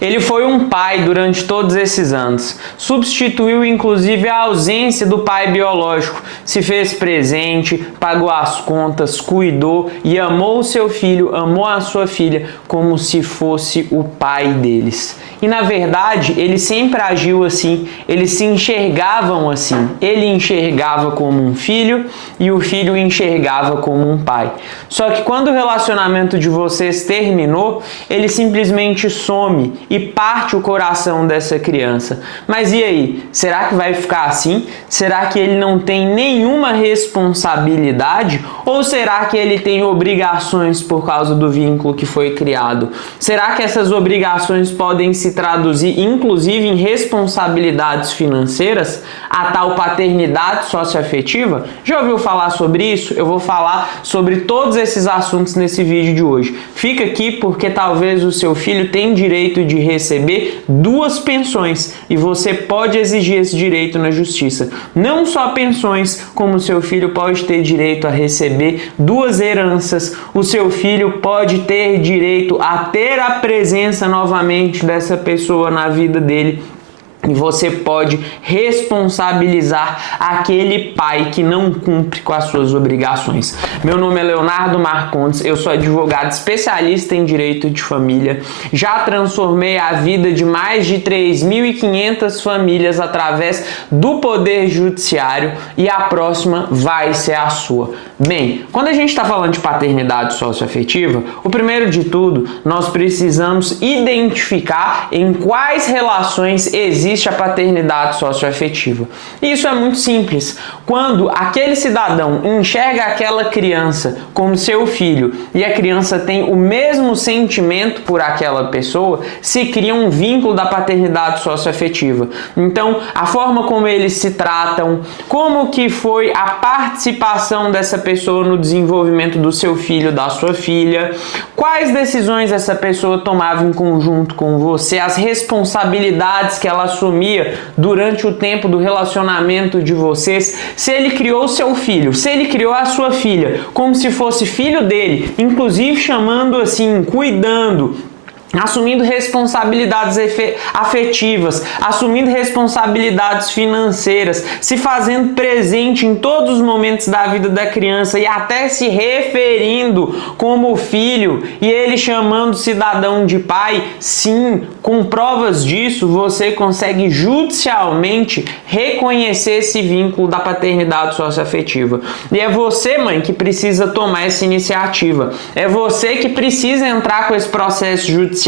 Ele foi um pai durante todos esses anos. Substituiu inclusive a ausência do pai biológico. Se fez presente, pagou as contas, cuidou e amou o seu filho, amou a sua filha como se fosse o pai deles. E na verdade, ele sempre agiu assim, eles se enxergavam assim. Ele enxergava como um filho e o filho enxergava como um pai. Só que quando o relacionamento de vocês terminou, ele simplesmente some e parte o coração dessa criança. Mas e aí? Será que vai ficar assim? Será que ele não tem nenhuma responsabilidade? Ou será que ele tem obrigações por causa do vínculo que foi criado? Será que essas obrigações podem se traduzir inclusive em responsabilidades financeiras, a tal paternidade socioafetiva? Já ouviu falar sobre isso? Eu vou falar sobre todos esses assuntos nesse vídeo de hoje. Fica aqui porque talvez o seu filho tenha direito de receber 2 pensões e você pode exigir esse direito na justiça. Não só pensões, como o seu filho pode ter direito a receber 2 heranças, o seu filho pode ter direito a ter a presença novamente dessa pessoa na vida dele. E você pode responsabilizar aquele pai que não cumpre com as suas obrigações. Meu nome é Leonardo Marcondes, eu sou advogado especialista em direito de família. Já transformei a vida de mais de 3.500 famílias através do Poder Judiciário e a próxima vai ser a sua. Bem, quando a gente está falando de paternidade socioafetiva, o primeiro de tudo, nós precisamos identificar em quais relações existe a paternidade socioafetiva. Isso é muito simples. Quando aquele cidadão enxerga aquela criança como seu filho e a criança tem o mesmo sentimento por aquela pessoa, se cria um vínculo da paternidade socioafetiva. Então, a forma como eles se tratam, como que foi a participação dessa pessoa no desenvolvimento do seu filho, da sua filha, quais decisões essa pessoa tomava em conjunto com você, as responsabilidades que ela assumia durante o tempo do relacionamento de vocês, se ele criou seu filho, se ele criou a sua filha como se fosse filho dele, inclusive chamando assim, cuidando, assumindo responsabilidades afetivas, assumindo responsabilidades financeiras, se fazendo presente em todos os momentos da vida da criança e até se referindo como filho e ele chamando o cidadão de pai, sim, com provas disso você consegue judicialmente reconhecer esse vínculo da paternidade socioafetiva. E é você, mãe, que precisa tomar essa iniciativa. É você que precisa entrar com esse processo judicial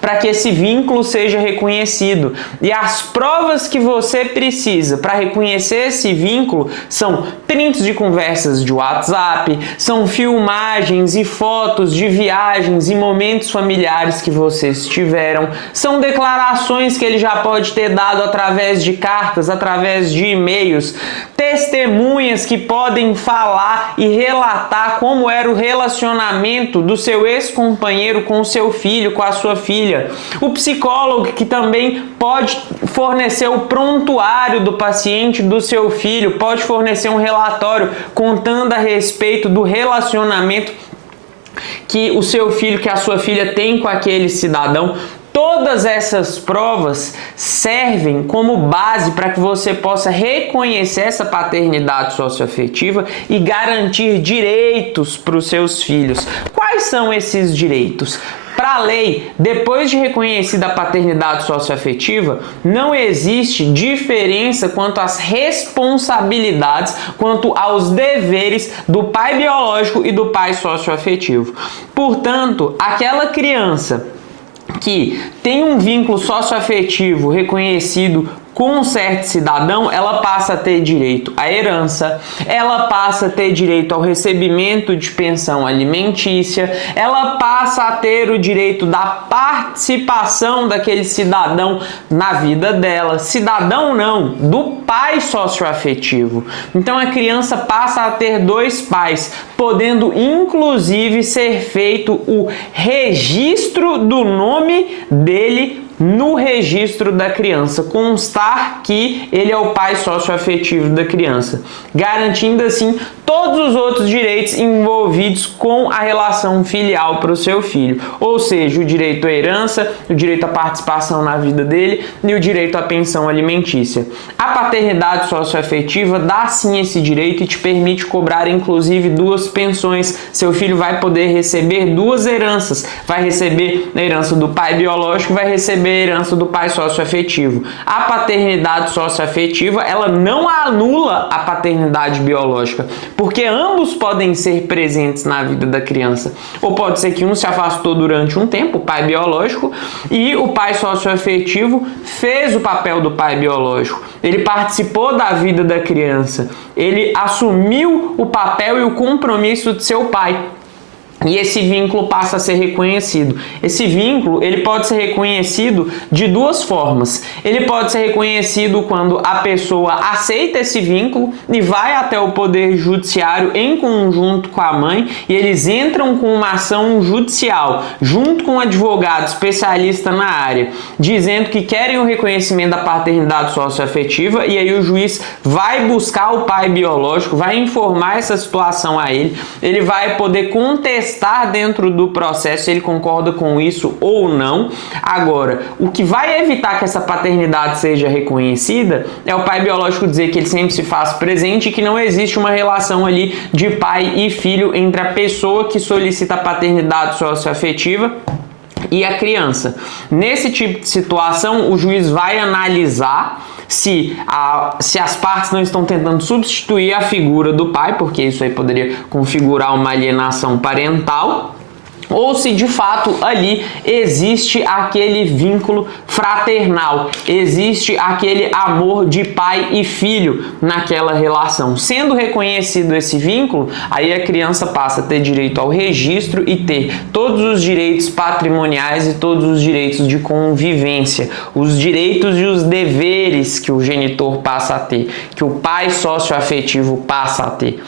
para que esse vínculo seja reconhecido. E as provas que você precisa para reconhecer esse vínculo são prints de conversas de WhatsApp, são filmagens e fotos de viagens e momentos familiares que vocês tiveram, são declarações que ele já pode ter dado através de cartas, através de e-mails, testemunhas que podem falar e relatar como era o relacionamento do seu ex-companheiro com o seu filho, com a sua filha. O psicólogo que também pode fornecer o prontuário do paciente do seu filho, pode fornecer um relatório contando a respeito do relacionamento que o seu filho, que a sua filha tem com aquele cidadão. Todas essas provas servem como base para que você possa reconhecer essa paternidade socioafetiva e garantir direitos para os seus filhos. Quais são esses direitos? Para a lei, depois de reconhecida a paternidade socioafetiva, não existe diferença quanto às responsabilidades, quanto aos deveres do pai biológico e do pai socioafetivo. Portanto, aquela criança que tem um vínculo socioafetivo reconhecido com um certo cidadão, ela passa a ter direito à herança, ela passa a ter direito ao recebimento de pensão alimentícia, ela passa a ter o direito da participação daquele cidadão na vida dela. Cidadão não, do pai socioafetivo. Então a criança passa a ter 2 pais, podendo inclusive ser feito o registro do nome dele no registro da criança constar que ele é o pai socioafetivo da criança, garantindo assim todos os outros direitos envolvidos com a relação filial para o seu filho, ou seja, o direito à herança, o direito à participação na vida dele e o direito à pensão alimentícia. A paternidade socioafetiva dá sim esse direito e te permite cobrar inclusive 2 pensões. Seu filho vai poder receber 2 heranças, vai receber a herança do pai biológico e vai receber a herança do pai socioafetivo. A paternidade socioafetiva, ela não anula a paternidade biológica, porque ambos podem ser presentes na vida da criança. Ou pode ser que um se afastou durante um tempo, o pai biológico, e o pai socioafetivo fez o papel do pai biológico. Ele participou da vida da criança, ele assumiu o papel e o compromisso de seu pai. E esse vínculo passa a ser reconhecido. Esse vínculo, ele pode ser reconhecido de 2 formas. Ele pode ser reconhecido quando a pessoa aceita esse vínculo e vai até o poder judiciário em conjunto com a mãe e eles entram com uma ação judicial, junto com um advogado especialista na área, dizendo que querem o reconhecimento da paternidade socioafetiva, e aí o juiz vai buscar o pai biológico, vai informar essa situação a ele, ele vai poder contestar dentro do processo se ele concorda com isso ou não. Agora, o que vai evitar que essa paternidade seja reconhecida é o pai biológico dizer que ele sempre se faz presente e que não existe uma relação ali de pai e filho entre a pessoa que solicita a paternidade socioafetiva e a criança. Nesse tipo de situação, o juiz vai analisar se as partes não estão tentando substituir a figura do pai, porque isso aí poderia configurar uma alienação parental, ou se de fato ali existe aquele vínculo fraternal, existe aquele amor de pai e filho naquela relação. Sendo reconhecido esse vínculo, aí a criança passa a ter direito ao registro e ter todos os direitos patrimoniais e todos os direitos de convivência, os direitos e os deveres que o genitor passa a ter, que o pai socioafetivo passa a ter.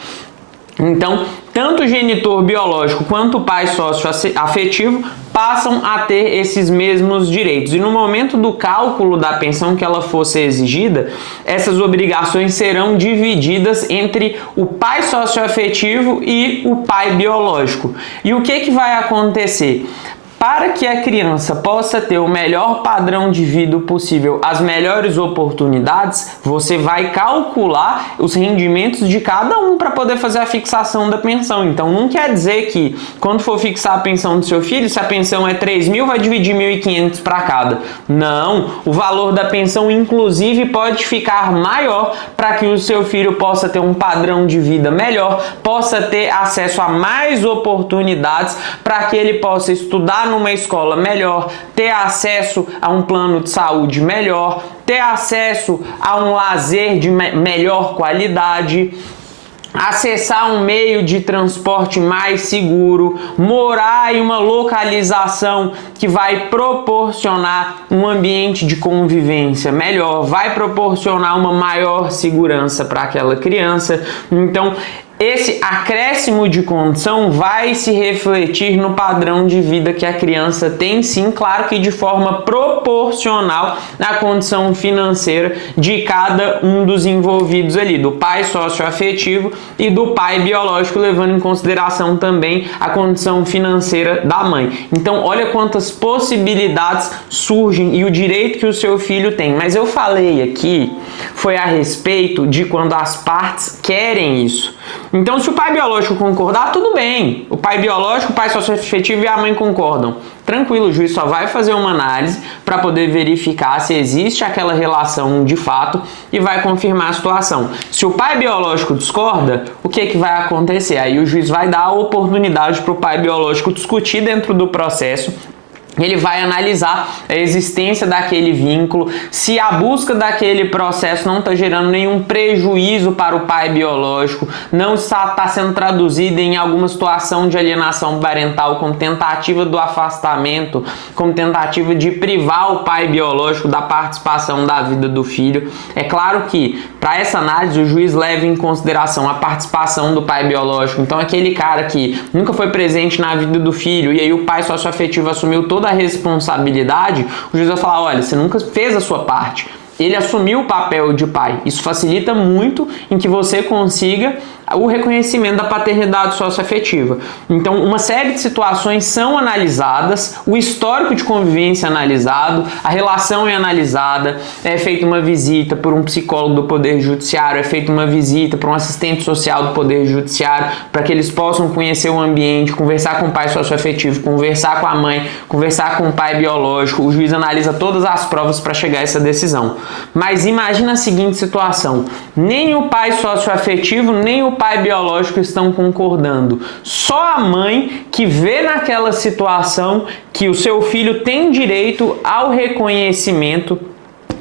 Então, tanto o genitor biológico quanto o pai socioafetivo passam a ter esses mesmos direitos. E no momento do cálculo da pensão que ela fosse exigida, essas obrigações serão divididas entre o pai socioafetivo e o pai biológico. E o que vai acontecer? Para que a criança possa ter o melhor padrão de vida possível, as melhores oportunidades, você vai calcular os rendimentos de cada um para poder fazer a fixação da pensão. Então, não quer dizer que quando for fixar a pensão do seu filho, se a pensão é 3.000, vai dividir 1.500 para cada. Não, o valor da pensão, inclusive, pode ficar maior para que o seu filho possa ter um padrão de vida melhor, possa ter acesso a mais oportunidades para que ele possa estudar numa escola melhor, ter acesso a um plano de saúde melhor, ter acesso a um lazer de melhor qualidade, acessar um meio de transporte mais seguro, morar em uma localização que vai proporcionar um ambiente de convivência melhor, vai proporcionar uma maior segurança para aquela criança. Então, esse acréscimo de condição vai se refletir no padrão de vida que a criança tem, sim, claro que de forma proporcional à condição financeira de cada um dos envolvidos ali, do pai socioafetivo e do pai biológico, levando em consideração também a condição financeira da mãe. Então, olha quantas possibilidades surgem e o direito que o seu filho tem. Mas eu falei aqui, foi a respeito de quando as partes querem isso. Então, se o pai biológico concordar, tudo bem. O pai biológico, o pai socioafetivo e a mãe concordam. Tranquilo, o juiz só vai fazer uma análise para poder verificar se existe aquela relação de fato e vai confirmar a situação. Se o pai biológico discorda, o que vai acontecer? Aí o juiz vai dar a oportunidade para o pai biológico discutir dentro do processo. Ele vai analisar a existência daquele vínculo, se a busca daquele processo não está gerando nenhum prejuízo para o pai biológico, não está sendo traduzida em alguma situação de alienação parental, como tentativa do afastamento, como tentativa de privar o pai biológico da participação da vida do filho. É claro que, para essa análise, o juiz leva em consideração a participação do pai biológico. Então, aquele cara que nunca foi presente na vida do filho e aí o pai socioafetivo assumiu toda toda a responsabilidade, o juiz vai falar, olha, você nunca fez a sua parte. Ele assumiu o papel de pai. Isso facilita muito em que você consiga o reconhecimento da paternidade socioafetiva. Então, uma série de situações são analisadas, o histórico de convivência é analisado, a relação é analisada, é feita uma visita por um psicólogo do Poder Judiciário, é feita uma visita por um assistente social do Poder Judiciário, para que eles possam conhecer o ambiente, conversar com o pai socioafetivo, conversar com a mãe, conversar com o pai biológico. O juiz analisa todas as provas para chegar a essa decisão. Mas imagina a seguinte situação: nem o pai socioafetivo, nem o pai biológico estão concordando. Só a mãe que vê naquela situação que o seu filho tem direito ao reconhecimento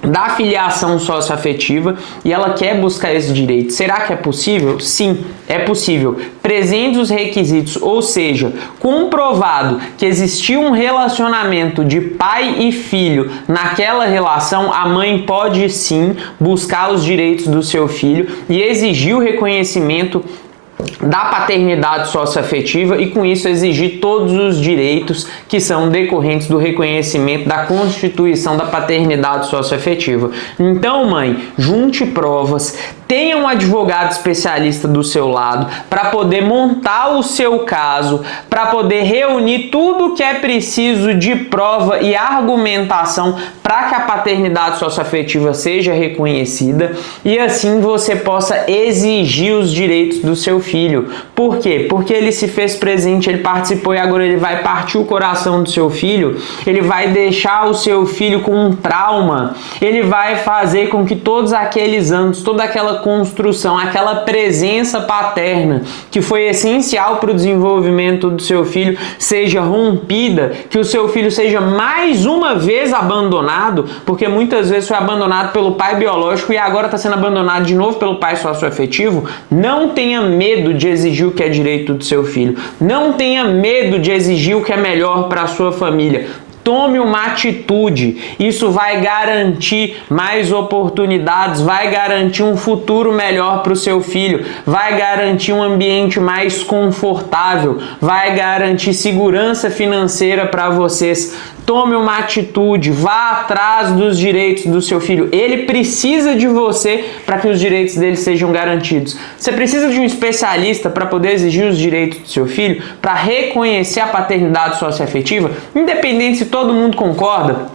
da filiação socioafetiva e ela quer buscar esse direito. Será que é possível? Sim, é possível. Presentes os requisitos, ou seja, comprovado que existiu um relacionamento de pai e filho naquela relação, a mãe pode sim buscar os direitos do seu filho e exigir o reconhecimento da paternidade socioafetiva e com isso exigir todos os direitos que são decorrentes do reconhecimento da constituição da paternidade socioafetiva. Então, mãe, junte provas, tenha um advogado especialista do seu lado para poder montar o seu caso, para poder reunir tudo que é preciso de prova e argumentação para que a paternidade socioafetiva seja reconhecida e assim você possa exigir os direitos do seu filho. Por quê? Porque ele se fez presente, ele participou e agora ele vai partir o coração do seu filho, ele vai deixar o seu filho com um trauma, ele vai fazer com que todos aqueles anos, toda aquela construção, aquela presença paterna que foi essencial para o desenvolvimento do seu filho seja rompida, que o seu filho seja mais uma vez abandonado, porque muitas vezes foi abandonado pelo pai biológico e agora está sendo abandonado de novo pelo pai socioafetivo. Não tenha medo de exigir o que é direito do seu filho. Não tenha medo de exigir o que é melhor para a sua família. Tome uma atitude, isso vai garantir mais oportunidades, vai garantir um futuro melhor para o seu filho, vai garantir um ambiente mais confortável, vai garantir segurança financeira para vocês. Tome uma atitude, vá atrás dos direitos do seu filho. Ele precisa de você para que os direitos dele sejam garantidos. Você precisa de um especialista para poder exigir os direitos do seu filho, para reconhecer a paternidade socioafetiva, independente se todo mundo concorda.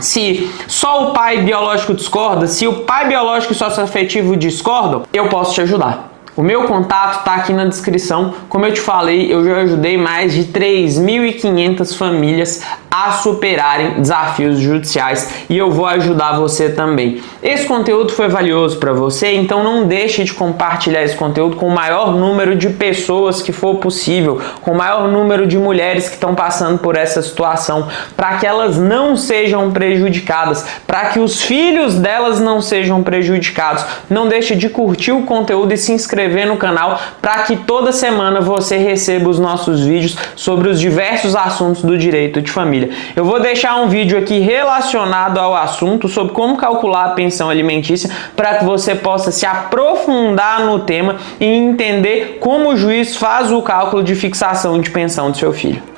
Se só o pai biológico discorda, se o pai biológico e socioafetivo discordam, eu posso te ajudar. O meu contato está aqui na descrição. Como eu te falei, eu já ajudei mais de 3.500 famílias a superarem desafios judiciais e eu vou ajudar você também. Esse conteúdo foi valioso para você, então não deixe de compartilhar esse conteúdo com o maior número de pessoas que for possível, com o maior número de mulheres que estão passando por essa situação, para que elas não sejam prejudicadas, para que os filhos delas não sejam prejudicados. Não deixe de curtir o conteúdo e se inscrever no canal para que toda semana você receba os nossos vídeos sobre os diversos assuntos do direito de família. Eu vou deixar um vídeo aqui relacionado ao assunto sobre como calcular a pensão alimentícia para que você possa se aprofundar no tema e entender como o juiz faz o cálculo de fixação de pensão do seu filho.